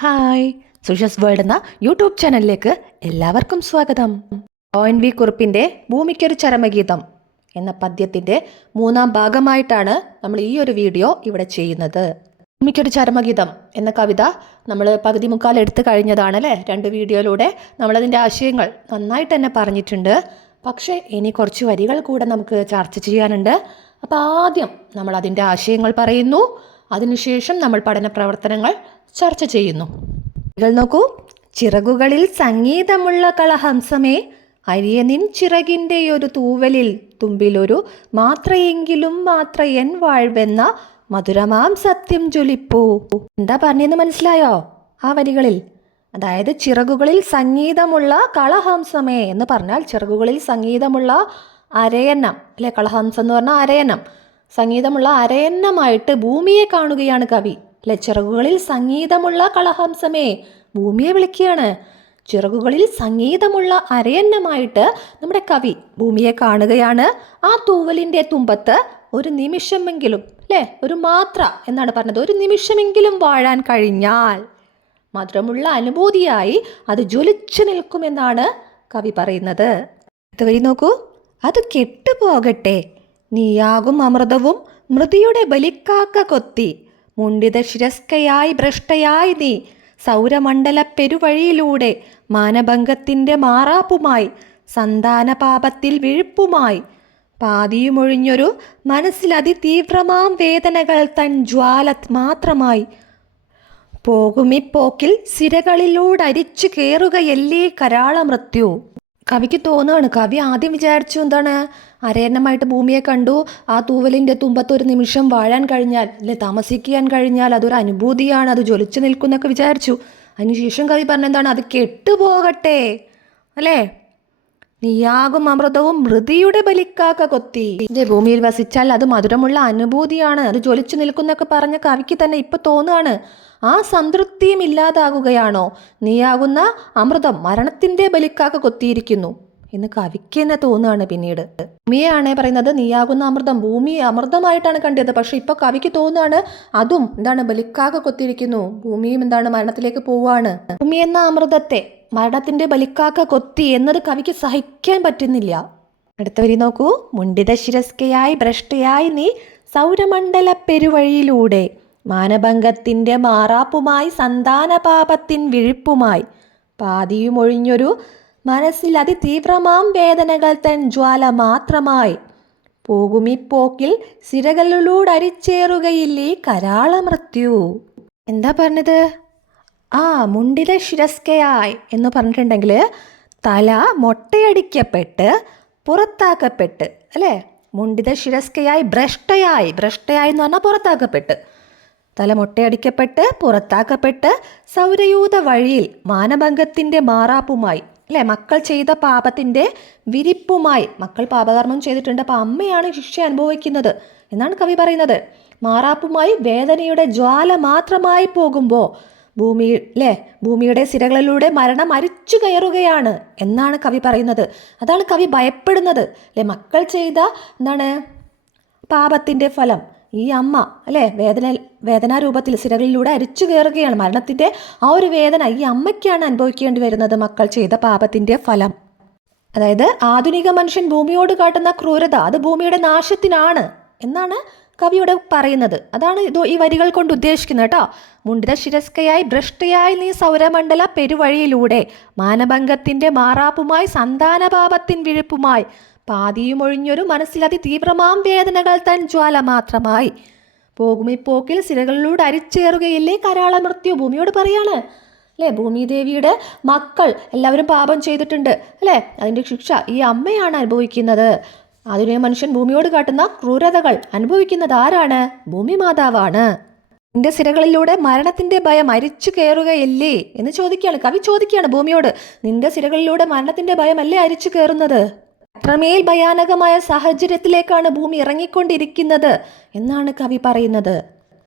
Hi. സുഷസ് world എന്ന YouTube ചാനലിലേക്ക് എല്ലാവർക്കും സ്വാഗതം. ഒ എൻ വി കുറിപ്പിന്റെ ഭൂമിക്കൊരു ചരമഗീതം എന്ന പദ്യത്തിന്റെ മൂന്നാം ഭാഗമായിട്ടാണ് നമ്മൾ ഈ ഒരു വീഡിയോ ഇവിടെ ചെയ്യുന്നത്. ഭൂമിക്കൊരു ചരമഗീതം എന്ന കവിത നമ്മൾ പകുതി മുക്കാൽ എടുത്തു കഴിഞ്ഞതാണ് അല്ലേ? രണ്ട് വീഡിയോയിലൂടെ നമ്മളതിന്റെ ആശയങ്ങൾ നന്നായിട്ട് തന്നെ പറഞ്ഞിട്ടുണ്ട്. പക്ഷേ ഇനി കുറച്ച് വരികൾ കൂടെ നമുക്ക് ചർച്ച ചെയ്യാനുണ്ട്. അപ്പോൾ ആദ്യം നമ്മൾ അതിന്റെ ആശയങ്ങൾ പറയുന്നു. അതിനുശേഷം നമ്മൾ പഠന പ്രവർത്തനങ്ങൾ ചർച്ച ചെയ്യുന്നു. നോക്കൂ. ചിറകുകളിൽ സംഗീതമുള്ള കളഹംസമേ അരിയനിൻ ചിറകിന്റെ ഒരു തൂവലിൽ തുമ്പിലൊരു മാത്രയെങ്കിലും മാത്രയൻ വാഴ്വെന്ന മധുരമാം സത്യം ജ്വലിപ്പൂ. എന്താ പറഞ്ഞെന്ന് മനസ്സിലായോ? ആ വരികളിൽ. അതായത് ചിറകുകളിൽ സംഗീതമുള്ള കളഹംസമേ എന്ന് പറഞ്ഞാൽ ചിറകുകളിൽ സംഗീതമുള്ള അരയന്നം അല്ലെ? കളഹംസം എന്ന് പറഞ്ഞാൽ അരയന്നം സംഗീതമുള്ള അരയന്നമായിട്ട് ഭൂമിയെ കാണുകയാണ് കവി. അല്ലെ ചിറകുകളിൽ സംഗീതമുള്ള കളഹംസമേ ഭൂമിയെ വിളിക്കുകയാണ്. ചിറകുകളിൽ സംഗീതമുള്ള അരയന്നമായിട്ട് നമ്മുടെ കവി ഭൂമിയെ കാണുകയാണ്. ആ തൂവലിന്റെ തുമ്പത്ത് ഒരു നിമിഷമെങ്കിലും അല്ലേ ഒരു മാത്ര എന്നാണ് പറഞ്ഞത്. ഒരു നിമിഷമെങ്കിലും വാഴാൻ കഴിഞ്ഞാൽ മധുരമുള്ള അനുഭൂതിയായി അത് ജ്വലിച്ചു നിൽക്കുമെന്നാണ് കവി പറയുന്നത്. ഇത് വഴി നോക്കൂ. അത് കെട്ടുപോകട്ടെ. നീയാകും അമൃതവും മൃതിയുടെ ബലിക്കാക്ക കൊത്തി. മുണ്ടിത ശിരസ്കയായി ഭ്രഷ്ടയായി നീ. സൗരമണ്ഡല പെരുവഴിയിലൂടെ മാനഭംഗത്തിന്റെ മാറാപ്പുമായി സന്താന പാപത്തിൽ വിഴുപ്പുമായി. പാതിയുമൊഴിഞ്ഞൊരു മനസ്സിലതിതീവ്രമാം വേദനകൾ തൻ ജ്വാലത് മാത്രമായി. പോകുമിപ്പോക്കിൽ സിരകളിലൂടരിച്ചു കയറുകയല്ലേ കരാള മൃത്യു കവിക്ക് തോന്നുകയാണ് കവി ആദ്യം വിചാരിച്ചു എന്താണ്? അരയന്നമായിട്ട് ഭൂമിയെ കണ്ടു. ആ തൂവലിന്റെ തുമ്പത്ത് ഒരു നിമിഷം വാഴാൻ കഴിഞ്ഞാൽ അല്ലെ താമസിക്കാൻ കഴിഞ്ഞാൽ അതൊരു അനുഭൂതിയാണ് അത് ജ്വലിച്ചു നിൽക്കുന്നൊക്കെ വിചാരിച്ചു. അതിനുശേഷം കവി പറഞ്ഞെന്താണ്? അത് കെട്ടുപോകട്ടെ അല്ലേ? നീയാകും അമൃതവും മൃതിയുടെ ബലിക്കാക്ക കൊത്തി. ഇതേ ഭൂമിയിൽ വസിച്ചാൽ അത് മധുരമുള്ള അനുഭൂതിയാണ് അത് ജ്വലിച്ചു നിൽക്കുന്നൊക്കെ പറഞ്ഞ കവിക്ക് തന്നെ ഇപ്പൊ തോന്നുകയാണ് ആ സംതൃപ്തിയും ഇല്ലാതാകുകയാണോ? നീയാകുന്ന അമൃതം മരണത്തിന്റെ ബലിക്കാക്ക കൊത്തിയിരിക്കുന്നു. എന്ന് കവിക്ക് തന്നെ തോന്നുകയാണ് പിന്നീട്. ഭൂമിയാണേ പറയുന്നത് നീയാകുന്ന അമൃതം ഭൂമി അമൃതമായിട്ടാണ് കണ്ടത്. പക്ഷെ ഇപ്പൊ കവിക്ക് തോന്നുകയാണ് അതും എന്താണ് ബലിക്കാക കൊത്തിയിരിക്കുന്നു. ഭൂമിയും എന്താണ് മരണത്തിലേക്ക് പോവാണ് ഭൂമി എന്ന അമൃതത്തെ മരണത്തിന്റെ ബലിക്കാക്ക കൊത്തി എന്നത് കവിക്ക് സഹിക്കാൻ പറ്റുന്നില്ല. അടുത്ത വരി നോക്കൂ. മുണ്ടിത ശിരസ്കയായി ഭ്രഷ്ടയായി നീ സൗരമണ്ഡല പെരുവഴിയിലൂടെ മാനഭംഗത്തിന്റെ മാറാപ്പുമായി സന്താനപാപത്തിൻ വിഴുപ്പുമായി പാതിയുമൊഴിഞ്ഞൊരു മനസ്സിൽ അതിതീവ്രമാം വേദനകൾ തൻ ജ്വാല മാത്രമായി. പോകുമിപ്പോക്കിൽ സിരകളിലൂടരിച്ചേറുകയില്ലേ കരാള മൃത്യു. എന്താ പറഞ്ഞത്? ആ മുണ്ടിലെ ശിരസ്കയായി എന്ന് പറഞ്ഞിട്ടുണ്ടെങ്കിൽ തല മൊട്ടയടിക്കപ്പെട്ട് പുറത്താക്കപ്പെട്ട് അല്ലേ? മുണ്ടിത ശിരസ്കയായി ഭ്രഷ്ടയായി ഭ്രഷ്ടയായി എന്ന് പറഞ്ഞാൽ പുറത്താക്കപ്പെട്ട്. തല മൊട്ടയടിക്കപ്പെട്ട് പുറത്താക്കപ്പെട്ട് സൗരയൂത വഴിയിൽ മാനഭംഗത്തിന്റെ മാറാപ്പുമായി അല്ലേ? മക്കൾ ചെയ്ത പാപത്തിന്റെ വിരിപ്പുമായി മക്കൾ പാപകർമ്മം ചെയ്തിട്ടുണ്ട് അപ്പോൾ അമ്മയാണ് ശിക്ഷ അനുഭവിക്കുന്നത്. എന്നാണ് കവി പറയുന്നത്. മാറാപ്പുമായി വേദനയുടെ ജ്വാല മാത്രമായി പോകുമ്പോൾ ഭൂമി അല്ലേ ഭൂമിയുടെ സിരകളിലൂടെ മരണം അരിച്ചു കയറുകയാണ് എന്നാണ് കവി പറയുന്നത്. അതാണ് കവി ഭയപ്പെടുന്നത്. അല്ലേ മക്കൾ ചെയ്ത എന്താണ്? പാപത്തിന്റെ ഫലം. ഈ അമ്മ അല്ലേ? വേദന വേദനാരൂപത്തിൽ സിരകളിലൂടെ അരിച്ചു കയറുകയാണ്. മരണത്തിന്റെ ആ ഒരു വേദന ഈ അമ്മയ്ക്കാണ് അനുഭവിക്കേണ്ടി വരുന്നത് മക്കൾ ചെയ്ത പാപത്തിന്റെ ഫലം. അതായത് ആധുനിക മനുഷ്യൻ ഭൂമിയോട് കാട്ടുന്ന ക്രൂരത അത് ഭൂമിയുടെ നാശത്തിനാണ് എന്നാണ് കവിയുടെ പറയുന്നത്. അതാണ് ഇത് ഈ വരികൾ കൊണ്ട് ഉദ്ദേശിക്കുന്നത് കേട്ടോ. മുണ്ടിത ശിരസ്കയായി ഭ്രഷ്ടയായി നീ സൗരമണ്ഡല പെരുവഴിയിലൂടെ മാനഭംഗത്തിന്റെ മാറാപ്പുമായി സന്താനപാപത്തിൻ വിഴുപ്പുമായി പാതിയും ഒഴിഞ്ഞൊരു മനസ്സിലതി തീവ്രമാം വേദനകൾ തൻ ജ്വാല മാത്രമായി പോകുമിപ്പോക്കിൽ സിരകളിലൂടെ അരിച്ചേറുകയില്ലേ കരാള മൃത്യു? ഭൂമിയോട് പറയാണ്. അല്ലേ? ഭൂമിദേവിയുടെ മക്കൾ എല്ലാവരും പാപം ചെയ്തിട്ടുണ്ട്. അല്ലേ? അതിന്റെ ശിക്ഷ ഈ അമ്മയാണ് അനുഭവിക്കുന്നത്. അതിനെ മനുഷ്യൻ ഭൂമിയോട് കാട്ടുന്ന ക്രൂരതകൾ അനുഭവിക്കുന്നത് ആരാണ്? ഭൂമി മാതാവാണ്. നിന്റെ സിരകളിലൂടെ മരണത്തിന്റെ ഭയം അരിച്ചു കയറുകയല്ലേ എന്ന് ചോദിക്കുകയാണ്. കവി ചോദിക്കുകയാണ് ഭൂമിയോട് നിന്റെ സിരകളിലൂടെ മരണത്തിന്റെ ഭയമല്ലേ അരിച്ചു കയറുന്നത്? അത്രമേൽ ഭയാനകമായ സാഹചര്യത്തിലേക്കാണ് ഭൂമി ഇറങ്ങിക്കൊണ്ടിരിക്കുന്നത് എന്നാണ് കവി പറയുന്നത്.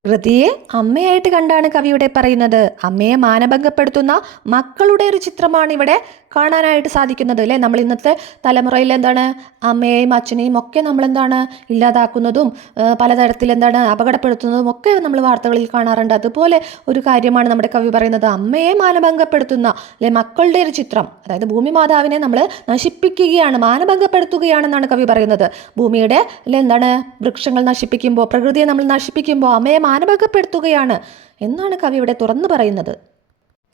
കൃതിയെ അമ്മയായിട്ട് കണ്ടാണ് കവിയുടെ പറയുന്നത്. അമ്മയെ മാനഭംഗപ്പെടുത്തുന്ന മക്കളുടെ ഒരു ചിത്രമാണ് ഇവിടെ കാണാനായിട്ട് സാധിക്കുന്നത് അല്ലേ നമ്മൾ ഇന്നത്തെ തലമുറയിൽ എന്താണ്? അമ്മയെയും അച്ഛനെയും ഒക്കെ നമ്മൾ എന്താണ്? ഇല്ലാതാക്കുന്നതും പലതരത്തിൽ എന്താണ്? അപകടപ്പെടുത്തുന്നതും ഒക്കെ നമ്മൾ വാർത്തകളിൽ കാണാറുണ്ട്. അതുപോലെ ഒരു കാര്യമാണ് നമ്മുടെ കവി പറയുന്നത്. അമ്മയെ മാനഭംഗപ്പെടുത്തുന്ന അല്ലെ മക്കളുടെ ഒരു ചിത്രം അതായത് ഭൂമി മാതാവിനെ നമ്മൾ നശിപ്പിക്കുകയാണ് മാനഭംഗപ്പെടുത്തുകയാണെന്നാണ് കവി പറയുന്നത്. ഭൂമിയുടെ അല്ലെ എന്താണ്? വൃക്ഷങ്ങൾ നശിപ്പിക്കുമ്പോൾ പ്രകൃതിയെ നമ്മൾ നശിപ്പിക്കുമ്പോൾ അമ്മയെ മാനഭംഗപ്പെടുത്തുകയാണ് എന്നാണ് കവി ഇവിടെ തുറന്നു പറയുന്നത്.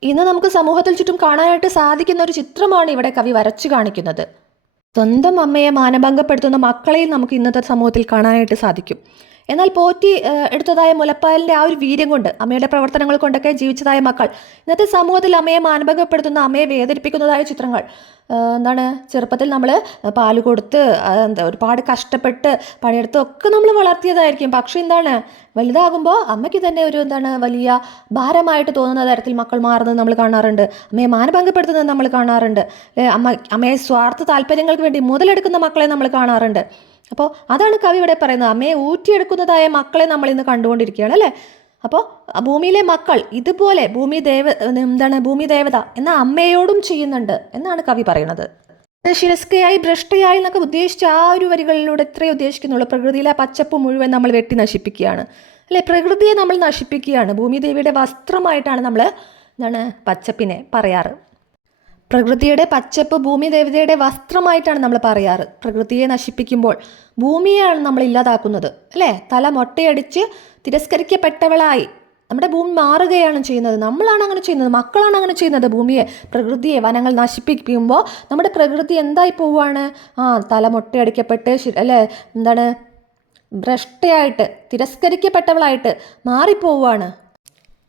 ഇന്ന് നമുക്ക് സമൂഹത്തിൽ ചുറ്റും കാണാനായിട്ട് സാധിക്കുന്ന ഒരു ചിത്രമാണ് ഇവിടെ കവി വരച്ചു കാണിക്കുന്നത്. സ്വന്തം അമ്മയെ മാനഭംഗപ്പെടുത്തുന്ന മക്കളെയും നമുക്ക് ഇന്നത്തെ സമൂഹത്തിൽ കാണാനായിട്ട് സാധിക്കും. എന്നാൽ പോറ്റി എടുത്തതായ മുലപ്പാലിന്റെ ആ ഒരു വീര്യം കൊണ്ട് അമ്മയുടെ പ്രവർത്തനങ്ങൾ കൊണ്ടൊക്കെ ജീവിച്ചതായ മക്കൾ ഇന്നത്തെ സമൂഹത്തിൽ അമ്മയെ മാനഭംഗപ്പെടുത്തുന്ന അമ്മയെ വേദനിപ്പിക്കുന്നതായ ചിത്രങ്ങൾ എന്താണ് ചെറുപ്പത്തിൽ നമ്മൾ പാൽ കൊടുത്ത് എന്താ ഒരുപാട് കഷ്ടപ്പെട്ട് പണിയെടുത്ത് ഒക്കെ നമ്മൾ വളർത്തിയതായിരിക്കും. പക്ഷേ എന്താണ് വലുതാകുമ്പോൾ അമ്മയ്ക്ക് തന്നെ ഒരു എന്താണ് വലിയ ഭാരമായിട്ട് തോന്നുന്ന തരത്തിൽ മക്കൾ മാറുന്നത് നമ്മൾ കാണാറുണ്ട്. അമ്മയെ മാനഭംഗപ്പെടുത്തുന്നത് നമ്മൾ കാണാറുണ്ട്. അമ്മ അമ്മയെ സ്വാർത്ഥ താല്പര്യങ്ങൾക്ക് വേണ്ടി മുതലെടുക്കുന്ന മക്കളെ നമ്മൾ കാണാറുണ്ട്. അപ്പോൾ അതാണ് കവി ഇവിടെ പറയുന്നത്. അമ്മയെ ഊറ്റിയെടുക്കുന്നതായ മക്കളെ നമ്മൾ ഇന്ന് കണ്ടുകൊണ്ടിരിക്കുകയാണ് അല്ലേ? അപ്പോൾ ഭൂമിയിലെ മക്കൾ ഇതുപോലെ ഭൂമി ദേവ എന്താണ് ഭൂമി ദേവത എന്ന അമ്മയോടും ചെയ്യുന്നുണ്ട് എന്നാണ് കവി പറയുന്നത്. ശിരസ്കയായി ഭ്രഷ്ടയായി എന്നൊക്കെ ഉദ്ദേശിച്ച ആ ഒരു വരികളിലൂടെ ഇത്രയേ ഉദ്ദേശിക്കുന്നുള്ളൂ. പ്രകൃതിയിലെ പച്ചപ്പ് മുഴുവൻ നമ്മൾ വെട്ടി നശിപ്പിക്കുകയാണ്. അല്ലെ? പ്രകൃതിയെ നമ്മൾ നശിപ്പിക്കുകയാണ്. ഭൂമിദേവിയുടെ വസ്ത്രമായിട്ടാണ് നമ്മൾ എന്താണ് പച്ചപ്പിനെ പറയാറ്. പ്രകൃതിയുടെ പച്ചപ്പ് ഭൂമി ദേവതയുടെ വസ്ത്രമായിട്ടാണ് നമ്മൾ പറയാറ്. പ്രകൃതിയെ നശിപ്പിക്കുമ്പോൾ ഭൂമിയെയാണ് നമ്മൾ ഇല്ലാതാക്കുന്നത് അല്ലേ? തല മൊട്ടയടിച്ച് തിരസ്കരിക്കപ്പെട്ടവളായി നമ്മുടെ ഭൂമി മാറുകയാണ് ചെയ്യുന്നത്. നമ്മളാണ് അങ്ങനെ ചെയ്യുന്നത് മക്കളാണ് അങ്ങനെ ചെയ്യുന്നത് ഭൂമിയെ. പ്രകൃതിയെ വനങ്ങൾ നശിപ്പിക്കുമ്പോൾ നമ്മുടെ പ്രകൃതി എന്തായി പോവുകയാണ് ആ തല മൊട്ടയടിക്കപ്പെട്ട് അല്ലേ? എന്താണ്? ഭ്രഷ്ടയായിട്ട് തിരസ്കരിക്കപ്പെട്ടവളായിട്ട് മാറിപ്പോവുകയാണ്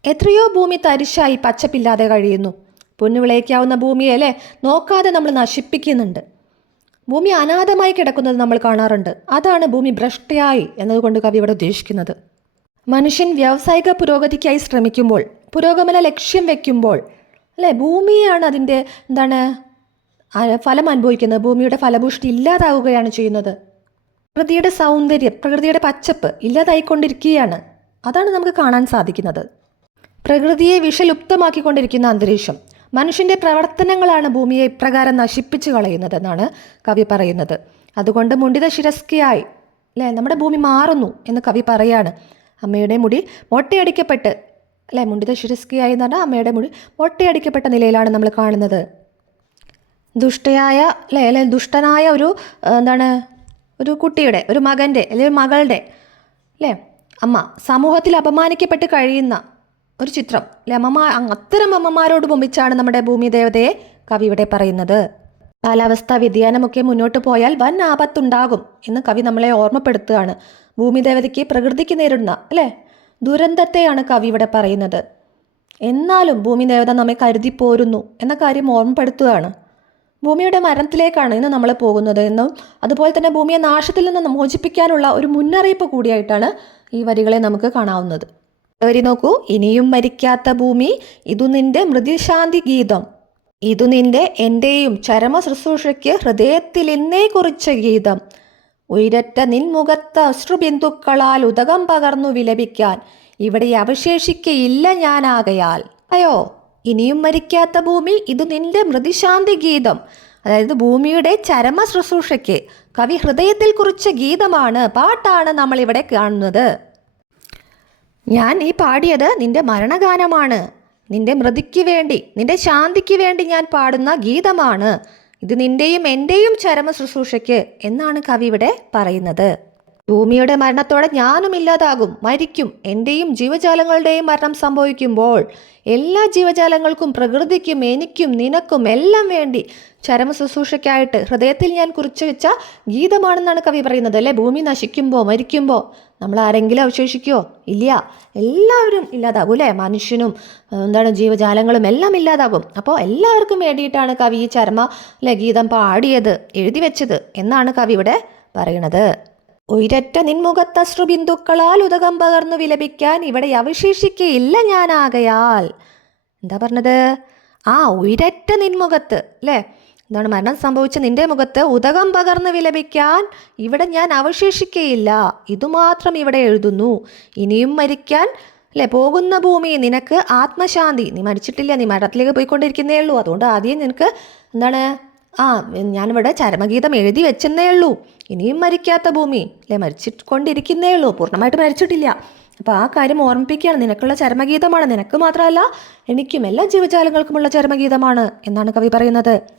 എത്രയോ ഭൂമി തരിശായി പച്ചപ്പില്ലാതെ കഴിയുന്നു. പൊന്നു വിളയിക്കാവുന്ന ഭൂമിയെ അല്ലേ? നോക്കാതെ നമ്മൾ നശിപ്പിക്കുന്നുണ്ട്. ഭൂമി അനാഥമായി കിടക്കുന്നത് നമ്മൾ കാണാറുണ്ട്. അതാണ് ഭൂമി ഭ്രഷ്ടയായി എന്നതുകൊണ്ട് കവി ഇവിടെ ഉദ്ദേശിക്കുന്നത്. മനുഷ്യൻ വ്യാവസായിക പുരോഗതിക്കായി ശ്രമിക്കുമ്പോൾ പുരോഗമന ലക്ഷ്യം വെക്കുമ്പോൾ അല്ലേ? ഭൂമിയാണ് അതിന്റെ എന്താണ് ഫലം അനുഭവിക്കുന്നത്. ഭൂമിയുടെ ഫലഭൂഷ്ടി ഇല്ലാതാവുകയാണ് ചെയ്യുന്നത്. പ്രകൃതിയുടെ സൗന്ദര്യം പ്രകൃതിയുടെ പച്ചപ്പ് ഇല്ലാതായിക്കൊണ്ടിരിക്കുകയാണ്. അതാണ് നമുക്ക് കാണാൻ സാധിക്കുന്നത്. പ്രകൃതിയെ വിഷലുപ്തമാക്കിക്കൊണ്ടിരിക്കുന്ന അന്തരീക്ഷം. മനുഷ്യന്റെ പ്രവർത്തനങ്ങളാണ് ഭൂമിയെ ഇപ്രകാരം നശിപ്പിച്ചു കളയുന്നതെന്നാണ് കവി പറയുന്നത്. അതുകൊണ്ട് മുണ്ടിത ശിരസ്കിയായി അല്ലേ? നമ്മുടെ ഭൂമി മാറുന്നു എന്ന് കവി പറയാണ്. അമ്മയുടെ മുടി മൊട്ടയടിക്കപ്പെട്ട് അല്ലേ? മുണ്ടിത ശിരസ്കിയായി എന്ന് പറഞ്ഞാൽ അമ്മയുടെ മുടി മൊട്ടയടിക്കപ്പെട്ട നിലയിലാണ് നമ്മൾ കാണുന്നത്. ദുഷ്ടയായ അല്ലെ? അല്ലെ ദുഷ്ടനായ ഒരു എന്താണ്? ഒരു കുട്ടിയുടെ ഒരു മകന്റെ അല്ലെങ്കിൽ മകളുടെ അല്ലേ? അമ്മ സമൂഹത്തിൽ അപമാനിക്കപ്പെട്ട് കഴിയുന്ന ഒരു ചിത്രം. അല്ലെ അമ്മമാ അങ് അത്തരം അമ്മമാരോട് ബൊമ്പിച്ചാണ് നമ്മുടെ ഭൂമി ദേവതയെ കവി ഇവിടെ പറയുന്നത്. കാലാവസ്ഥാ വ്യതിയാനമൊക്കെ മുന്നോട്ട് പോയാൽ വൻ ആപത്തുണ്ടാകും എന്ന് കവി നമ്മളെ ഓർമ്മപ്പെടുത്തുകയാണ്. ഭൂമി ദേവതയ്ക്ക് പ്രകൃതിക്ക് നേരിടുന്ന അല്ലേ? ദുരന്തത്തെയാണ് കവി ഇവിടെ പറയുന്നത്. എന്നാലും ഭൂമി ദേവത നമ്മെ കരുതി പോരുന്നു എന്ന കാര്യം ഓർമ്മപ്പെടുത്തുകയാണ്. ഭൂമിയുടെ മരണത്തിലേക്കാണ് ഇന്ന് നമ്മൾ പോകുന്നത് എന്നും അതുപോലെ തന്നെ ഭൂമിയെ നാശത്തിൽ നിന്ന് മോചിപ്പിക്കാനുള്ള ഒരു മുന്നറിയിപ്പ് കൂടിയായിട്ടാണ് ഈ വരികളെ നമുക്ക് കാണാവുന്നത്. വരി നോക്കൂ. ഇനിയും മരിക്കാത്ത ഭൂമി. ഇതു നിന്റെ മൃദുശാന്തി ഗീതം. ഇതു നിന്റെ എന്റെയും ചരമ ശുശ്രൂഷയ്ക്ക് ഹൃദയത്തിൽ ഇന്നേ കുറിച്ച ഗീതം. ഉയരറ്റ നിൻമുഖത്ത് അശ്രുബിന്ദുക്കളാൽ ഉദകം പകർന്നു വിലപിക്കാൻ. ഇവിടെ അവശേഷിക്കയില്ല ഞാനാകയാൽ. അയോ ഇനിയും മരിക്കാത്ത ഭൂമി. ഇത് നിന്റെ മൃദുശാന്തി ഗീതം. അതായത് ഭൂമിയുടെ ചരമ ശുശ്രൂഷയ്ക്ക് കവി ഹൃദയത്തിൽ കുറിച്ച ഗീതമാണ് പാട്ടാണ് നമ്മളിവിടെ കാണുന്നത്. ഞാൻ ഈ പാടിയത് നിന്റെ മരണഗാനമാണ്. നിന്റെ മൃതിക്ക് വേണ്ടി നിന്റെ ശാന്തിക്ക് വേണ്ടി ഞാൻ പാടുന്ന ഗീതമാണ്. ഇത് നിന്റെയും എന്റെയും ചരമ ശുശ്രൂഷയ്ക്ക് എന്നാണ് കവി ഇവിടെ പറയുന്നത്. ഭൂമിയുടെ മരണത്തോടെ ഞാനും ഇല്ലാതാകും മരിക്കും. എന്റെയും ജീവജാലങ്ങളുടെയും മരണം സംഭവിക്കുമ്പോൾ എല്ലാ ജീവജാലങ്ങൾക്കും പ്രകൃതിക്കും എനിക്കും നിനക്കും എല്ലാം വേണ്ടി ചരമ ശുശ്രൂഷയ്ക്കായിട്ട് ഹൃദയത്തിൽ ഞാൻ കുറിച്ചു വെച്ച ഗീതമാണെന്നാണ് കവി പറയുന്നത് അല്ലേ? ഭൂമി നശിക്കുമ്പോൾ മരിക്കുമ്പോൾ നമ്മൾ ആരെങ്കിലും അവശേഷിക്കുമോ ഇല്ല. എല്ലാവരും ഇല്ലാതാകും അല്ലേ? മനുഷ്യനും എന്താണ് ജീവജാലങ്ങളും എല്ലാം ഇല്ലാതാകും. അപ്പോൾ എല്ലാവർക്കും വേണ്ടിയിട്ടാണ് കവി ഈ ചരമ അല്ലെ ഗീതം പാടിയത് എഴുതി വെച്ചത് എന്നാണ് കവി ഇവിടെ പറയണത്. ഉയരറ്റ നിൻമുഖത്തശ്രുബിന്ദുക്കളാൽ ഉദകം പകർന്നു വിലപിക്കാൻ ഇവിടെ അവശേഷിക്കയില്ല ഞാനാകയാൽ. എന്താ പറഞ്ഞത്? ആ ഉയരറ്റ നിൻമുഖത്ത് അല്ലേ? എന്താണ് മരണം സംഭവിച്ച നിന്റെ മുഖത്ത് ഉദകം പകർന്ന് വിലപിക്കാൻ ഇവിടെ ഞാൻ അവശേഷിക്കയില്ല. ഇതുമാത്രം ഇവിടെ എഴുതുന്നു. ഇനിയും മരിക്കാൻ അല്ലെ പോകുന്ന ഭൂമി നിനക്ക് ആത്മശാന്തി. നീ മരിച്ചിട്ടില്ല നീ മരണത്തിലേക്ക് പോയിക്കൊണ്ടിരിക്കുന്നേ ഉള്ളൂ. അതുകൊണ്ട് ആദ്യം നിനക്ക് എന്താണ്? ആ ഞാനിവിടെ ചരമഗീതം എഴുതി വെച്ചെന്നേ ഉള്ളൂ. ഇനിയും മരിക്കാത്ത ഭൂമി അല്ലെ മരിച്ചിക്കൊണ്ടിരിക്കുന്നേ ഉള്ളൂ. പൂർണമായിട്ട് മരിച്ചിട്ടില്ല. അപ്പോൾ ആ കാര്യം ഓർമ്മിപ്പിക്കുകയാണ്. നിനക്കുള്ള ചരമഗീതമാണ്. നിനക്ക് മാത്രമല്ല എനിക്കും എല്ലാ ജീവജാലങ്ങൾക്കുമുള്ള ചരമഗീതമാണ് എന്നാണ് കവി പറയുന്നത്.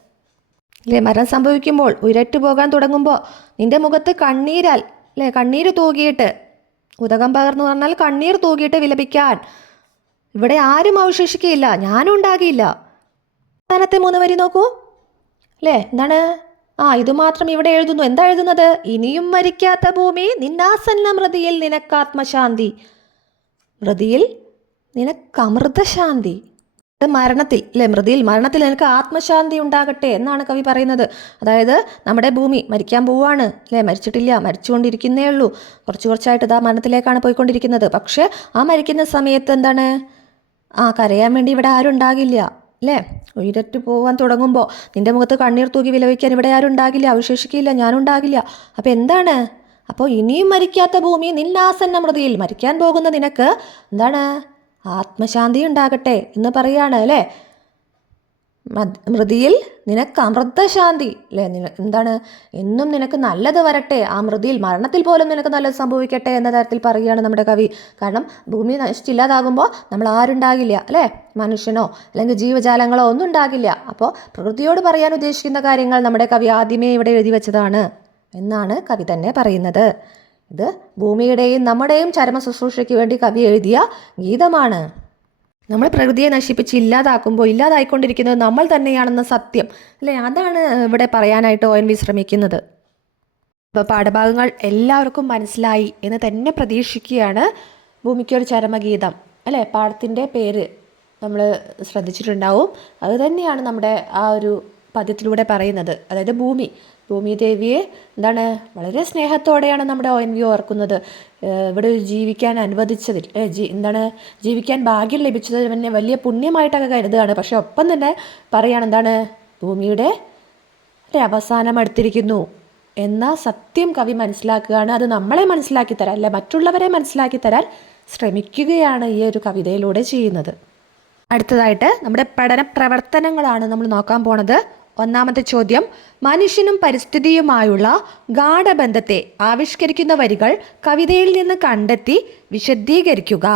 അല്ലേ മരണം സംഭവിക്കുമ്പോൾ ഉയരറ്റു പോകാൻ തുടങ്ങുമ്പോൾ നിന്റെ മുഖത്ത് കണ്ണീരാൽ അല്ലേ കണ്ണീര് തൂകിയിട്ട് ഉദകം പകർന്നു പറഞ്ഞാൽ കണ്ണീർ തൂകിയിട്ട് വിലപിക്കാൻ. ഇവിടെ ആരും അവശേഷിക്കുകയില്ല ഞാനും ഉണ്ടാകില്ല അവസാനത്തെ മൂന്ന് വരി നോക്കൂ. അല്ലേ എന്താണ്? ആ ഇത് മാത്രം ഇവിടെ എഴുതുന്നു. എന്താ എഴുതുന്നത്? ഇനിയും മരിക്കാത്ത ഭൂമി നിന്നാസന്ന മൃതിയിൽ നിനക്കാത്മശാന്തി മൃതിയിൽ നിനക്കമൃതശാന്തി മരണത്തിൽ അല്ലെ? മൃതിയിൽ മരണത്തിൽ നിനക്ക് ആത്മശാന്തി ഉണ്ടാകട്ടെ എന്നാണ് കവി പറയുന്നത്. അതായത് നമ്മുടെ ഭൂമി മരിക്കാൻ പോവാണ് അല്ലേ? മരിച്ചിട്ടില്ല മരിച്ചുകൊണ്ടിരിക്കുന്നേ ഉള്ളൂ. കുറച്ച് കുറച്ചായിട്ട് ഇതാ മരണത്തിലേക്കാണ് പോയിക്കൊണ്ടിരിക്കുന്നത്. പക്ഷേ ആ മരിക്കുന്ന സമയത്ത് എന്താണ്? ആ കരയാൻ വേണ്ടി ഇവിടെ ആരും ഉണ്ടാകില്ല അല്ലേ? ഉയരറ്റ് പോകാൻ തുടങ്ങുമ്പോൾ നിന്റെ മുഖത്ത് കണ്ണീർ തൂക്കി വിലപിക്കാൻ ഇവിടെ ആരും ഉണ്ടാകില്ല അവശേഷിക്കില്ല ഞാനുണ്ടാകില്ല. അപ്പോൾ എന്താണ്? അപ്പോൾ ഇനിയും മരിക്കാത്ത ഭൂമി നിന്നാസന്ന മൃതിയിൽ മരിക്കാൻ പോകുന്ന നിനക്ക് എന്താണ്? ആത്മശാന്തി ഉണ്ടാകട്ടെ എന്ന് പറയാണ് അല്ലേ? മൃതിയിൽ നിനക്ക് അമൃതശാന്തി അല്ലേ? എന്താണ്? എന്നും നിനക്ക് നല്ലത് വരട്ടെ. ആ മൃതിയിൽ മരണത്തിൽ പോലും നിനക്ക് നല്ലത് സംഭവിക്കട്ടെ എന്ന തരത്തിൽ പറയുകയാണ് നമ്മുടെ കവി. കാരണം ഭൂമി നശിച്ചില്ലാതാകുമ്പോൾ നമ്മൾ ആരുണ്ടാകില്ല അല്ലേ? മനുഷ്യനോ അല്ലെങ്കിൽ ജീവജാലങ്ങളോ ഒന്നും ഉണ്ടാകില്ല. അപ്പോൾ പ്രകൃതിയോട് പറയാൻ ഉദ്ദേശിക്കുന്ന കാര്യങ്ങൾ നമ്മുടെ കവി ആദ്യമേ ഇവിടെ എഴുതി വെച്ചതാണ് എന്നാണ് കവി തന്നെ പറയുന്നത്. ഇത് ഭൂമിയുടെയും നമ്മുടെയും ചരമ ശുശ്രൂഷയ്ക്ക് വേണ്ടി കവി എഴുതിയ ഗീതമാണ്. നമ്മൾ പ്രകൃതിയെ നശിപ്പിച്ച് ഇല്ലാതാക്കുമ്പോൾ ഇല്ലാതായിക്കൊണ്ടിരിക്കുന്നത് നമ്മൾ തന്നെയാണെന്ന സത്യം. അല്ലേ? അതാണ് ഇവിടെ പറയാനായിട്ട് ഒ എൻ വി ശ്രമിക്കുന്നത്. പാഠഭാഗങ്ങൾ എല്ലാവർക്കും മനസ്സിലായി എന്ന് തന്നെ പ്രതീക്ഷിക്കുകയാണ് ഭൂമിക്കൊരു ചരമഗീതം. അല്ലേ? പാഠത്തിന്റെ പേര് നമ്മൾ ശ്രദ്ധിച്ചിട്ടുണ്ടാവും. അത് തന്നെയാണ് നമ്മുടെ ആ ഒരു പദ്യത്തിലൂടെ പറയുന്നത്. അതായത് ഭൂമി. ഭൂമി ദേവിയെ എന്താണ് വളരെ സ്നേഹത്തോടെയാണ് നമ്മുടെ ഒ എൻ വി ഓർക്കുന്നത്. ഇവിടെ ജീവിക്കാൻ അനുവദിച്ചതിൽ ജീ എന്താണ് ജീവിക്കാൻ ഭാഗ്യം ലഭിച്ചത് പിന്നെ വലിയ പുണ്യമായിട്ടൊക്കെ കരുതുകയാണ്. പക്ഷെ ഒപ്പം തന്നെ പറയുകയാണ് എന്താണ് ഭൂമിയുടെ ഒരു അവസാനം അടുത്തിരിക്കുന്നു എന്ന സത്യം കവി മനസ്സിലാക്കുകയാണ്. അത് നമ്മളെ മനസ്സിലാക്കി തരാൻ അല്ലെ മറ്റുള്ളവരെ മനസ്സിലാക്കി തരാൻ ശ്രമിക്കുകയാണ് ഈ ഒരു കവിതയിലൂടെ ചെയ്യുന്നത്. അടുത്തതായിട്ട് നമ്മുടെ പഠന പ്രവർത്തനങ്ങളാണ് നമ്മൾ നോക്കാൻ പോണത്. ഒന്നാമത്തെ ചോദ്യം മനുഷ്യനും പരിസ്ഥിതിയുമായുള്ള ഗാഠബന്ധത്തെ ആവിഷ്കരിക്കുന്ന വരികൾ കവിതയിൽ നിന്ന് കണ്ടെത്തി വിശദീകരിക്കുക.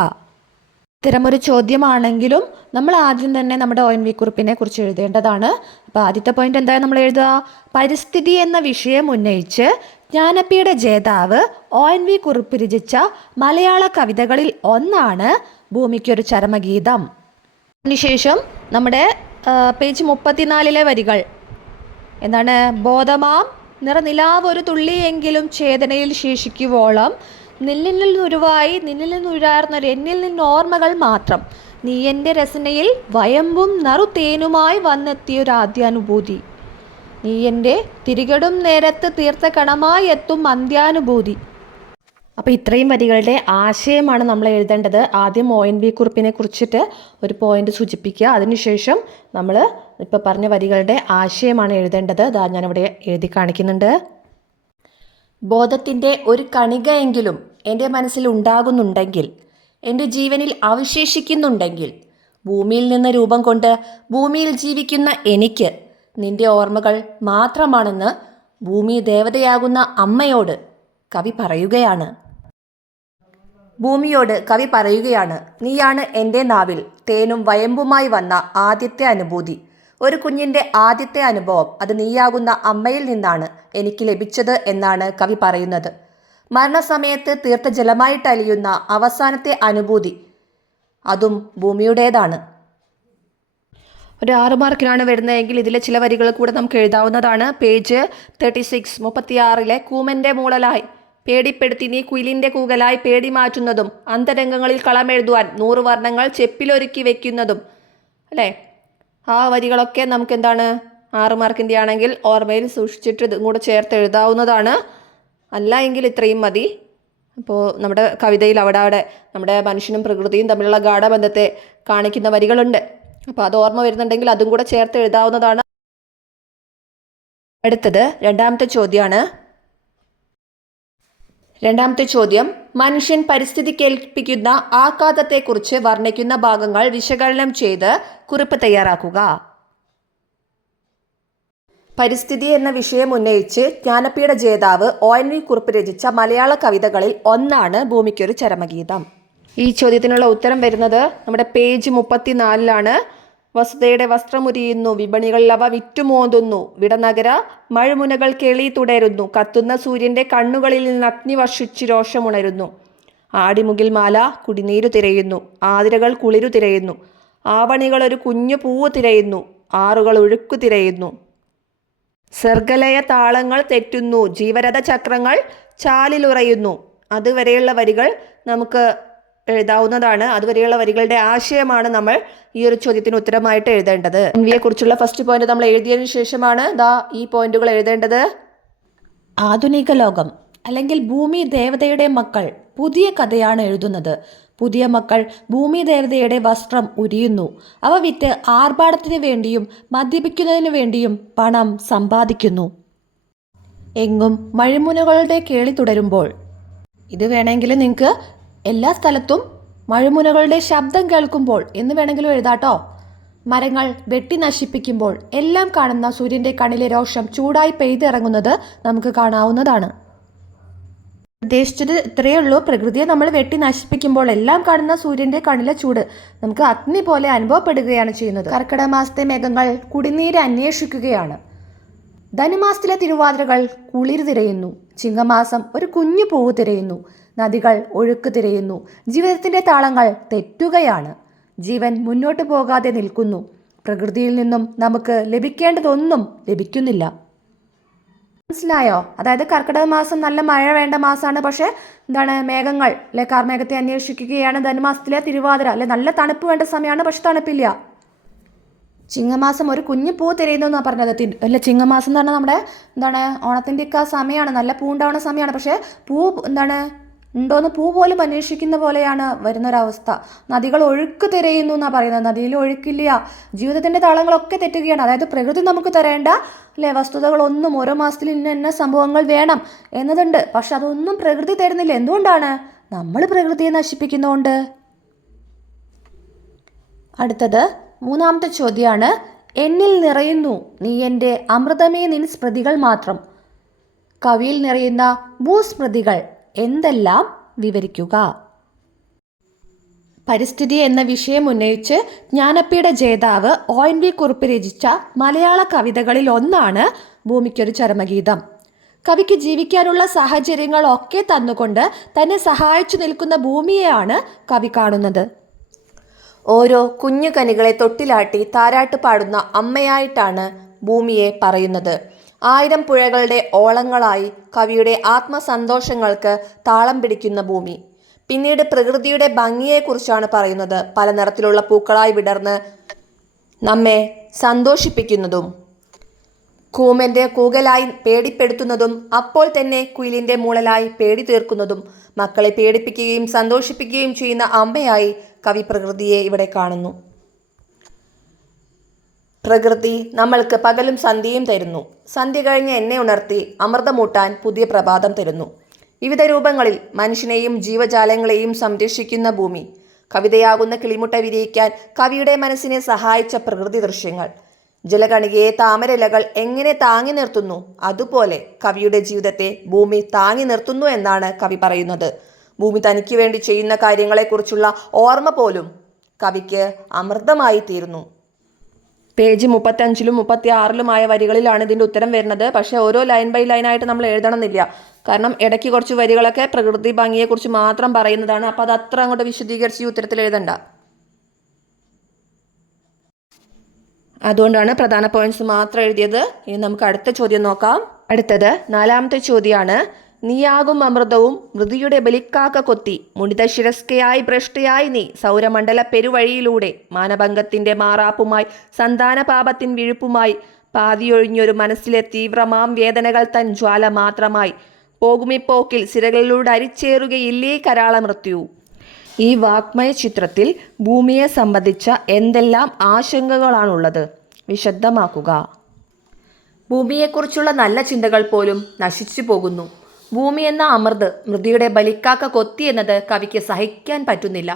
ഇത്തരമൊരു ചോദ്യമാണെങ്കിലും നമ്മൾ ആദ്യം തന്നെ നമ്മുടെ ഒ എൻ വി കുറിപ്പിനെ കുറിച്ച് എഴുതേണ്ടതാണ്. അപ്പോൾ ആദ്യത്തെ പോയിന്റ് എന്താ നമ്മൾ എഴുതുക? പരിസ്ഥിതി എന്ന വിഷയം ഉന്നയിച്ച് ജ്ഞാനപ്പിയുടെ ജേതാവ് ഒ എൻ വി കുറിപ്പ് രചിച്ച മലയാള കവിതകളിൽ ഒന്നാണ് ഭൂമിക്കൊരു ചരമഗീതം. അതിനുശേഷം നമ്മുടെ പേജ് മുപ്പത്തിനാലിലെ വരികൾ എന്താണ് ബോധമാം നിറനിലാവ് ഒരു തുള്ളിയെങ്കിലും ചേതനയിൽ ശേഷിക്കുവോളം. നിന്നിൽ നിന്നുരുവായി നിന്നിൽ നിന്നുരാർന്നൊരു എന്നിൽ നിന്ന് ഓർമ്മകൾ മാത്രം. നീ എന്റെ രസനയിൽ വയമ്പും നറുതേനുമായി വന്നെത്തിയൊരു ആദ്യാനുഭൂതി. നീ എന്റെ തിരികടും നേരത്ത് തീർത്ത കണമായി എത്തും അന്ത്യാനുഭൂതി. അപ്പോൾ ഇത്രയും വരികളുടെ ആശയമാണ് നമ്മൾ എഴുതേണ്ടത്. ആദ്യം ഒ എൻ വി കുറിപ്പിനെ കുറിച്ചിട്ട് ഒരു പോയിന്റ് സൂചിപ്പിക്കുക. അതിനുശേഷം നമ്മൾ ഇപ്പോൾ പറഞ്ഞ വരികളുടെ ആശയമാണ് എഴുതേണ്ടത്. അതാ ഞാനിവിടെ എഴുതി കാണിക്കുന്നുണ്ട്. ബോധത്തിന്റെ ഒരു കണികയെങ്കിലും എന്റെ മനസ്സിൽ ഉണ്ടാകുന്നുണ്ടെങ്കിൽ എന്റെ ജീവനിൽ അവശേഷിക്കുന്നുണ്ടെങ്കിൽ ഭൂമിയിൽ നിന്ന് രൂപം കൊണ്ട് ഭൂമിയിൽ ജീവിക്കുന്ന എനിക്ക് നിന്റെ ഓർമ്മകൾ മാത്രമാണെന്ന് ഭൂമി ദേവതയാകുന്ന അമ്മയോട് കവി പറയുകയാണ്. ഭൂമിയോട് കവി പറയുകയാണ് നീയാണ് എന്റെ നാവിൽ തേനും വയമ്പുമായി വന്ന ആദ്യത്തെ അനുഭൂതി. ഒരു കുഞ്ഞിന്റെ ആദ്യത്തെ അനുഭവം അത് നീയാകുന്ന അമ്മയിൽ നിന്നാണ് എനിക്ക് ലഭിച്ചത് എന്നാണ് കവി പറയുന്നത്. മരണസമയത്ത് തീർത്ത ജലമായിട്ട് അലിയുന്ന അവസാനത്തെ അനുഭൂതി അതും ഭൂമിയുടേതാണ്. ഒരു ആറ് മാർക്കിനാണ് വരുന്നതെങ്കിൽ ഇതിലെ ചില വരികൾ കൂടെ നമുക്ക് എഴുതാവുന്നതാണ്. പേജ് തേർട്ടി സിക്സ് മുപ്പത്തിയാറിലെ കൂമന്റെ മൂളലായി. പേടിപ്പെടുത്തി നീ കുയിലിന്റെ കൂകലായി പേടി മാറ്റുന്നതും അന്തരംഗങ്ങളിൽ കളമെഴുതുവാൻ നൂറ് വർണങ്ങൾ ചെപ്പിലൊരുക്കി വെക്കുന്നതും അല്ലേ? ആ വരികളൊക്കെ നമുക്ക് എന്താണ് ആറ് മാർക്കിന്റെ ആണെങ്കിൽ ഓർമ്മയിൽ സൂക്ഷിച്ചിട്ട് ഇതും കൂടെ ചേർത്ത് എഴുതാവുന്നതാണ്. അല്ല എങ്കിൽ ഇത്രയും മതി. അപ്പോൾ നമ്മുടെ കവിതയിൽ അവിടെ അവിടെ നമ്മുടെ മനുഷ്യനും പ്രകൃതിയും തമ്മിലുള്ള ഗാഠബന്ധത്തെ കാണിക്കുന്ന വരികളുണ്ട്. അപ്പോൾ അത് ഓർമ്മ വരുന്നുണ്ടെങ്കിൽ അതും കൂടെ ചേർത്ത് എഴുതാവുന്നതാണ്. അടുത്തത് രണ്ടാമത്തെ ചോദ്യമാണ് രണ്ടാമത്തെ ചോദ്യം മനുഷ്യൻ പരിസ്ഥിതിക്കേൽപ്പിക്കുന്ന ആഘാതത്തെക്കുറിച്ച് വർണിക്കുന്ന ഭാഗങ്ങൾ വിശകലനം ചെയ്ത് കുറിപ്പ് തയ്യാറാക്കുക. പരിസ്ഥിതി എന്ന വിഷയം ഉന്നയിച്ച് ജ്ഞാനപീഠ ജേതാവ് ഒ എൻ വി കുറിപ്പ് രചിച്ച മലയാള കവിതകളിൽ ഒന്നാണ് ഭൂമിക്കൊരു ചരമഗീതം. ഈ ചോദ്യത്തിനുള്ള ഉത്തരം വരുന്നത് നമ്മുടെ പേജ് മുപ്പത്തിനാലിലാണ്. വസുതയുടെ വസ്ത്രമുരിയുന്നു വിപണികളിൽ അവ വിറ്റുമോന്തുന്നു വിടനഗര മഴമുനകൾ കേളി തുടരുന്നു കത്തുന്ന സൂര്യന്റെ കണ്ണുകളിൽ നിന്ന് അഗ്നി വർഷിച്ച് രോഷമുണരുന്നു. ആടിമുകിൽ മാല കുടിനീരു തിരയുന്നു ആതിരകൾ കുളിരു തിരയുന്നു ആവണികൾ ഒരു കുഞ്ഞു പൂവ് തിരയുന്നു ആറുകൾ ഒഴുക്കു തിരയുന്നു. സർഗലയ താളങ്ങൾ തെറ്റുന്നു ജീവരഥ ചക്രങ്ങൾ ചാലിലുറയുന്നു അതുവരെയുള്ള വരികൾ നമുക്ക് എഴുതാവുന്നതാണ്. അതുവരെയുള്ള വരികളുടെ ആശയമാണ് നമ്മൾ ഈ ഒരു ചോദ്യത്തിന് ഉത്തരമായിട്ട് എഴുതേണ്ടത്. എൻവിയെ കുറിച്ചുള്ള ഫസ്റ്റ് പോയിന്റ് നമ്മൾ എഴുതിയതിനു ശേഷമാണ് ദാ ഈ പോയിന്റുകൾ എഴുതേണ്ടത്. ആധുനിക ലോകം അല്ലെങ്കിൽ ഭൂമി ദേവതയുടെ മക്കൾ പുതിയ കഥയാണ് എഴുതുന്നത്. പുതിയ മക്കൾ ഭൂമി ദേവതയുടെ വസ്ത്രം ഉരിയുന്നു. അവ വിറ്റ് ആർഭാടത്തിന് വേണ്ടിയും മദ്യപിക്കുന്നതിനു വേണ്ടിയും പണം സമ്പാദിക്കുന്നു. എങ്ങും മഴിമുനകളുടെ കേളി തുടരുമ്പോൾ ഇത് വേണമെങ്കിൽ നിങ്ങൾക്ക് എല്ലാ സ്ഥലത്തും മഴുമുനകളുടെ ശബ്ദം കേൾക്കുമ്പോൾ എന്ന് വേണമെങ്കിലും എഴുതാട്ടോ. മരങ്ങൾ വെട്ടി നശിപ്പിക്കുമ്പോൾ എല്ലാം കാണുന്ന സൂര്യന്റെ കണ്ണിലെ രോഷം ചൂടായി പെയ്തിറങ്ങുന്നത് നമുക്ക് കാണാവുന്നതാണ്. ഉദ്ദേശിച്ചത് ഇത്രയേ ഉള്ളൂ. പ്രകൃതിയെ നമ്മൾ വെട്ടി നശിപ്പിക്കുമ്പോൾ എല്ലാം കാണുന്ന സൂര്യന്റെ കണ്ണിലെ ചൂട് നമുക്ക് അഗ്നി പോലെ അനുഭവപ്പെടുകയാണ് ചെയ്യുന്നത്. കർക്കിടക മാസത്തെ മേഘങ്ങൾ കുടിനീര് അന്വേഷിക്കുകയാണ്. ധനുമാസത്തിലെ തിരുവാതിരകൾ കുളിർ തിരയുന്നു. ചിങ്ങമാസം ഒരു കുഞ്ഞു പൂവ് തിരയുന്നു. നദികൾ ഒഴുക്ക് തിരയുന്നു. ജീവിതത്തിന്റെ താളങ്ങൾ തെറ്റുകയാണ്. ജീവൻ മുന്നോട്ട് പോകാതെ നിൽക്കുന്നു. പ്രകൃതിയിൽ നിന്നും നമുക്ക് ലഭിക്കേണ്ടതൊന്നും ലഭിക്കുന്നില്ല. മനസ്സിലായോ? അതായത് കർക്കിടക മാസം നല്ല മഴ വേണ്ട മാസമാണ് പക്ഷേ എന്താണ് മേഘങ്ങൾ അല്ലെ കാർമേഘത്തെ അന്വേഷിക്കുകയാണ്. ധനുമാസത്തിലെ തിരുവാതിര അല്ലെ നല്ല തണുപ്പ് വേണ്ട സമയമാണ്. പക്ഷെ തണുപ്പില്ല. ചിങ്ങമാസം ഒരു കുഞ്ഞു പൂ തിരയുന്നു എന്നാണ് പറഞ്ഞത്. അല്ല ചിങ്ങമാസം എന്ന് പറഞ്ഞാൽ നമ്മുടെ എന്താണ് ഓണത്തിന്റെ ഒക്കെ സമയമാണ്. നല്ല പൂ ഉണ്ടാവുന്ന സമയമാണ്. പക്ഷേ പൂ എന്താണ് ഉണ്ടോന്ന് പൂ പോലും അന്വേഷിക്കുന്ന പോലെയാണ് വരുന്നൊരവസ്ഥ. നദികൾ ഒഴുക്ക് തിരയുന്നു എന്നാണ് പറയുന്നത്. നദിയിൽ ഒഴുക്കില്ല. ജീവിതത്തിന്റെ താളങ്ങളൊക്കെ തെറ്റുകയാണ്. അതായത് പ്രകൃതി നമുക്ക് തരേണ്ട അല്ലേ? വസ്തുതകളൊന്നും ഓരോ മാസത്തിൽ ഇന്ന ഇന്ന സംഭവങ്ങൾ വേണം എന്നതുണ്ട്. പക്ഷെ അതൊന്നും പ്രകൃതി തരുന്നില്ല. എന്തുകൊണ്ടാണ്? നമ്മൾ പ്രകൃതിയെ നശിപ്പിക്കുന്നതുകൊണ്ട് അടുത്തത് മൂന്നാമത്തെ ചോദ്യമാണ് എന്നിൽ നിറയുന്നു നീ എന്റെ അമൃതമേ നിൻ സ്മൃതികൾ മാത്രം. കവിയിൽ നിറയുന്ന ഭൂസ്മൃതികൾ. എന്തെല്ലാം വിവരിക്കുക? പരിസ്ഥിതി എന്ന വിഷയം ഉന്നയിച്ച് ജ്ഞാനപ്പീഠ ജേതാവ് ഒ എൻ വി കുറിപ്പ് രചിച്ച മലയാള കവിതകളിൽ ഒന്നാണ് ഭൂമിക്കൊരു ചരമഗീതം. കവിക്ക് ജീവിക്കാനുള്ള സാഹചര്യങ്ങളൊക്കെ തന്നുകൊണ്ട് തന്നെ സഹായിച്ചു നിൽക്കുന്ന ഭൂമിയെയാണ് കവി കാണുന്നത്. ഓരോ കുഞ്ഞു കനികളെ തൊട്ടിലാട്ടി താരാട്ട് പാടുന്ന അമ്മയായിട്ടാണ് ഭൂമിയെ പറയുന്നത്. ആയിരം പുഴകളുടെ ഓളങ്ങളായി കവിയുടെ ആത്മസന്തോഷങ്ങൾക്ക് താളം പിടിക്കുന്ന ഭൂമി. പിന്നീട് പ്രകൃതിയുടെ ഭംഗിയെക്കുറിച്ചാണ് പറയുന്നത്. പല നിറത്തിലുള്ള പൂക്കളായി വിടർന്ന് നമ്മെ സന്തോഷിപ്പിക്കുന്നതും കൂമന്റെ കൂകലായി പേടിപ്പെടുത്തുന്നതും അപ്പോൾ തന്നെ കുയിലിന്റെ മൂളലായി പേടി തീർക്കുന്നതും മക്കളെ പേടിപ്പിക്കുകയും സന്തോഷിപ്പിക്കുകയും ചെയ്യുന്ന അമ്മയായി കവി പ്രകൃതിയെ ഇവിടെ കാണുന്നു. പ്രകൃതി നമ്മൾക്ക് പകലും സന്ധ്യയും തരുന്നു. സന്ധ്യ കഴിഞ്ഞ് എന്നെ ഉണർത്തി അമൃതമൂട്ടാൻ പുതിയ പ്രഭാതം തരുന്നു. വിവിധ രൂപങ്ങളിൽ മനുഷ്യനെയും ജീവജാലങ്ങളെയും സംരക്ഷിക്കുന്ന ഭൂമി. കവിതയാകുന്ന കിളിമുട്ട വിരിയിക്കാൻ കവിയുടെ മനസ്സിനെ സഹായിച്ച പ്രകൃതി ദൃശ്യങ്ങൾ. ജലകണികയെ താമരലകൾ എങ്ങനെ താങ്ങി നിർത്തുന്നു? അതുപോലെ കവിയുടെ ജീവിതത്തെ ഭൂമി താങ്ങി നിർത്തുന്നു എന്നാണ് കവി പറയുന്നത്. ഭൂമി തനിക്ക് വേണ്ടി ചെയ്യുന്ന കാര്യങ്ങളെക്കുറിച്ചുള്ള ഓർമ്മ പോലും കവിക്ക് അമൃതമായി തീരുന്നു. പേജ് മുപ്പത്തഞ്ചിലും മുപ്പത്തി ആറിലുമായ വരികളിലാണ് ഇതിന്റെ ഉത്തരം വരുന്നത്. പക്ഷേ ഓരോ ലൈൻ ബൈ ലൈനായിട്ട് നമ്മൾ എഴുതണമെന്നില്ല. കാരണം ഇടയ്ക്ക് കുറച്ച് വരികളൊക്കെ പ്രകൃതി ഭംഗിയെക്കുറിച്ച് മാത്രം പറയുന്നതാണ്. അപ്പോൾ അത് അത്ര അങ്ങോട്ട് വിശദീകരിച്ച് ഈ ഉത്തരത്തിൽ എഴുതണ്ട. അതുകൊണ്ടാണ് പ്രധാന പോയിന്റ്സ് മാത്രം എഴുതിയത്. ഇനി നമുക്ക് അടുത്ത ചോദ്യം നോക്കാം. അടുത്തത് നാലാമത്തെ ചോദ്യമാണ്. നീയാകും അമൃതവും മൃതിയുടെ ബലിക്കാക്ക കൊത്തി. മുണിതശിരസ്കയായി ഭ്രഷ്ടയായി നീ. സൗരമണ്ഡല പെരുവഴിയിലൂടെ മാനഭംഗത്തിന്റെ മാറാപ്പുമായി സന്താനപാപത്തിൻ വിഴുപ്പുമായി. പാതിയൊഴിഞ്ഞൊരു മനസ്സിലെ തീവ്രമാം വേദനകൾ തൻ ജ്വാല മാത്രമായി. പോകുമിപ്പോക്കിൽ സിരകളിലൂടെ അരിച്ചേറുകയില്ലേ കരാള മൃത്യു? ഈ വാക്മയ ചിത്രത്തിൽ ഭൂമിയെ സംബന്ധിച്ച എന്തെല്ലാം ആശങ്കകളാണുള്ളത്? വിശദമാക്കുക. ഭൂമിയെക്കുറിച്ചുള്ള നല്ല ചിന്തകൾ പോലും നശിച്ചു പോകുന്നു. ഭൂമി എന്ന അമൃത് മൃതിയുടെ ബലിക്കാക്ക കൊത്തി എന്നത് കവിക്ക് സഹിക്കാൻ പറ്റുന്നില്ല.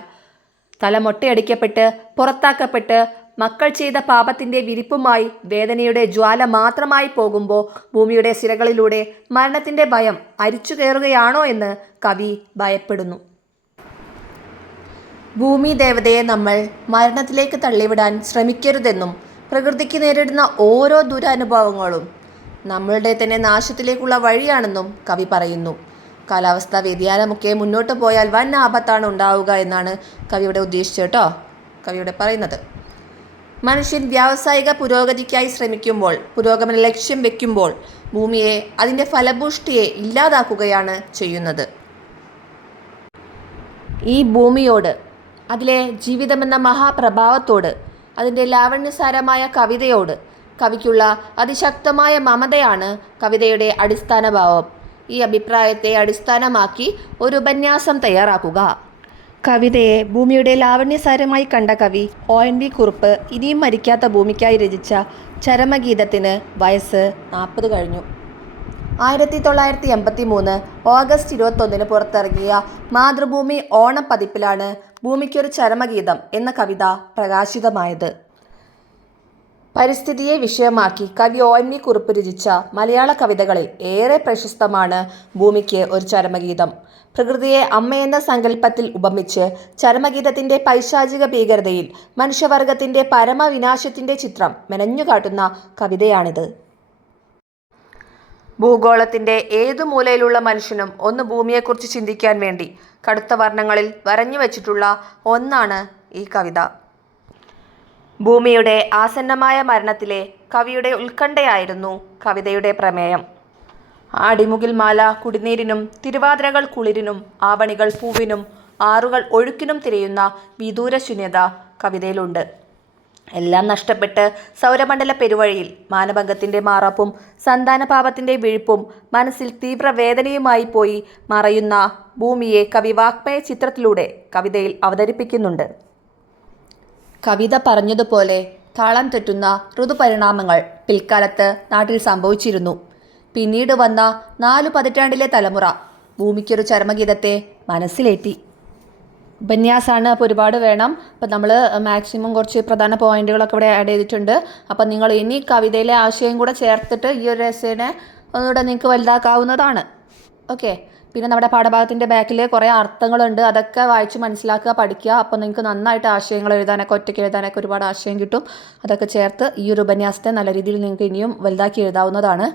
തല മൊട്ടയടിക്കപ്പെട്ട് പുറത്താക്കപ്പെട്ട് മക്കൾ ചെയ്ത പാപത്തിന്റെ വിരിപ്പുമായി വേദനയുടെ ജ്വാല മാത്രമായി പോകുമ്പോൾ ഭൂമിയുടെ സിരകളിലൂടെ മരണത്തിന്റെ ഭയം അരിച്ചു കയറുകയാണോ എന്ന് കവി ഭയപ്പെടുന്നു. ഭൂമി ദേവതയെ നമ്മൾ മരണത്തിലേക്ക് തള്ളിവിടാൻ ശ്രമിക്കരുതെന്നും പ്രകൃതിക്ക് നേരിടുന്ന ഓരോ ദുരനുഭവങ്ങളും നമ്മളുടെ തന്നെ നാശത്തിലേക്കുള്ള വഴിയാണെന്നും കവി പറയുന്നു. കാലാവസ്ഥാ വ്യതിയാനമൊക്കെ മുന്നോട്ട് പോയാൽ വൻ ആപത്താണ് ഉണ്ടാവുക എന്നാണ് കവിയുടെ ഉദ്ദേശിച്ചത് കേട്ടോ. കവിയുടെ പറയുന്നത്. മനുഷ്യൻ വ്യാവസായിക പുരോഗതിക്കായി ശ്രമിക്കുമ്പോൾ പുരോഗമന ലക്ഷ്യം വെക്കുമ്പോൾ ഭൂമിയെ അതിന്റെ ഫലഭൂഷ്ടിയെ ഇല്ലാതാക്കുകയാണ് ചെയ്യുന്നത്. ഈ ഭൂമിയോട് അതിലെ ജീവിതമെന്ന മഹാപ്രഭാവത്തോട് അതിന്റെ ലാവണ്യസാരമായ കവിതയോട് കവിക്കുള്ള അതിശക്തമായ മമതയാണ് കവിതയുടെ അടിസ്ഥാന ഭാവം ഈ അഭിപ്രായത്തെ അടിസ്ഥാനമാക്കി ഒരു ഉപന്യാസം തയ്യാറാക്കുക. കവിതയെ ഭൂമിയുടെ ലാവണ്യസാരമായി കണ്ട കവി ഒ. എൻ. വി. കുറുപ്പ് ഇനിയും മരിക്കാത്ത ഭൂമിക്കായി രചിച്ച ചരമഗീതത്തിന് വയസ്സ് നാൽപ്പത് കഴിഞ്ഞു. ആയിരത്തി തൊള്ളായിരത്തി എൺപത്തി മൂന്ന് ഓഗസ്റ്റ് ഇരുപത്തൊന്നിന് പുറത്തിറങ്ങിയ മാതൃഭൂമി ഓണം പതിപ്പിലാണ് ഭൂമിക്കൊരു ചരമഗീതം എന്ന കവിത പ്രകാശിതമായത്. പരിസ്ഥിതിയെ വിഷയമാക്കി കവി ഒ. എൻ വി കുറിപ്പ് രചിച്ച മലയാള കവിതകളിൽ ഏറെ പ്രശസ്തമാണ് ഭൂമിക്ക് ഒരു ചരമഗീതം. പ്രകൃതിയെ അമ്മയെന്ന സങ്കല്പത്തിൽ ഉപമിച്ച് ചരമഗീതത്തിന്റെ പൈശാചിക ഭീകരതയിൽ മനുഷ്യവർഗത്തിന്റെ പരമവിനാശത്തിന്റെ ചിത്രം മെനഞ്ഞുകാട്ടുന്ന കവിതയാണിത്. ഭൂഗോളത്തിന്റെ ഏതു മൂലയിലുള്ള മനുഷ്യനും ഒന്ന് ഭൂമിയെക്കുറിച്ച് ചിന്തിക്കാൻ വേണ്ടി കടുത്ത വർണങ്ങളിൽ വരഞ്ഞു വച്ചിട്ടുള്ള ഒന്നാണ് ഈ കവിത. ഭൂമിയുടെ ആസന്നമായ മരണത്തിലെ കവിയുടെ ഉത്കണ്ഠയായിരുന്നു കവിതയുടെ പ്രമേയം. ആടിമുകിൽ മാല കുടിനീരിനും തിരുവാതിരകൾ കുളിരിനും ആവണികൾ പൂവിനും ആറുകൾ ഒഴുക്കിനും തിരയുന്ന വിദൂര ശൂന്യത കവിതയിലുണ്ട്. എല്ലാം നഷ്ടപ്പെട്ട് സൗരമണ്ഡല പെരുവഴിയിൽ മാനഭംഗത്തിന്റെ മാറാപ്പും സന്താനപാപത്തിന്റെ വിഴുപ്പും മനസ്സിൽ തീവ്ര വേദനയുമായി പോയി മറയുന്ന ഭൂമിയെ കവി വാഗ്മയ ചിത്രത്തിലൂടെ കവിതയിൽ അവതരിപ്പിക്കുന്നുണ്ട്. കവിത പറഞ്ഞതുപോലെ താളം തെറ്റുന്ന ഋതുപരിണാമങ്ങൾ പിൽക്കാലത്ത് നാട്ടിൽ സംഭവിച്ചിരുന്നു. പിന്നീട് വന്ന നാലു പതിറ്റാണ്ടിലെ തലമുറ ഭൂമിക്കൊരു ചരമഗീതത്തെ മനസ്സിലേറ്റി. ഉപന്യാസമാണ് അപ്പോൾ ഒരുപാട് വേണം. അപ്പം നമ്മൾ മാക്സിമം കുറച്ച് പ്രധാന പോയിന്റുകളൊക്കെ ഇവിടെ ആഡ് ചെയ്തിട്ടുണ്ട്. അപ്പം നിങ്ങൾ ഇനി കവിതയിലെ ആശയം കൂടെ ചേർത്തിട്ട് ഈ ഒരു രസേനെ ഒന്നുകൂടെ നിങ്ങൾക്ക് വലുതാക്കാവുന്നതാണ്. ഓക്കെ പിന്നെ നമ്മുടെ പാഠഭാഗത്തിന്റെ ബാക്കിൽ കുറേ അർത്ഥങ്ങളുണ്ട്. അതൊക്കെ വായിച്ച് മനസ്സിലാക്കുക പഠിക്കുക. അപ്പോൾ നിങ്ങൾക്ക് നന്നായിട്ട് ആശയങ്ങൾ എഴുതാനൊക്കെ ഒറ്റയ്ക്ക് എഴുതാനൊക്കെ ഒരുപാട് ആശയം കിട്ടും. അതൊക്കെ ചേർത്ത് ഈ ഒരു ഉപന്യാസത്തെ നല്ല രീതിയിൽ നിങ്ങൾക്ക് ഇനിയും വലുതാക്കി എഴുതാവുന്നതാണ്.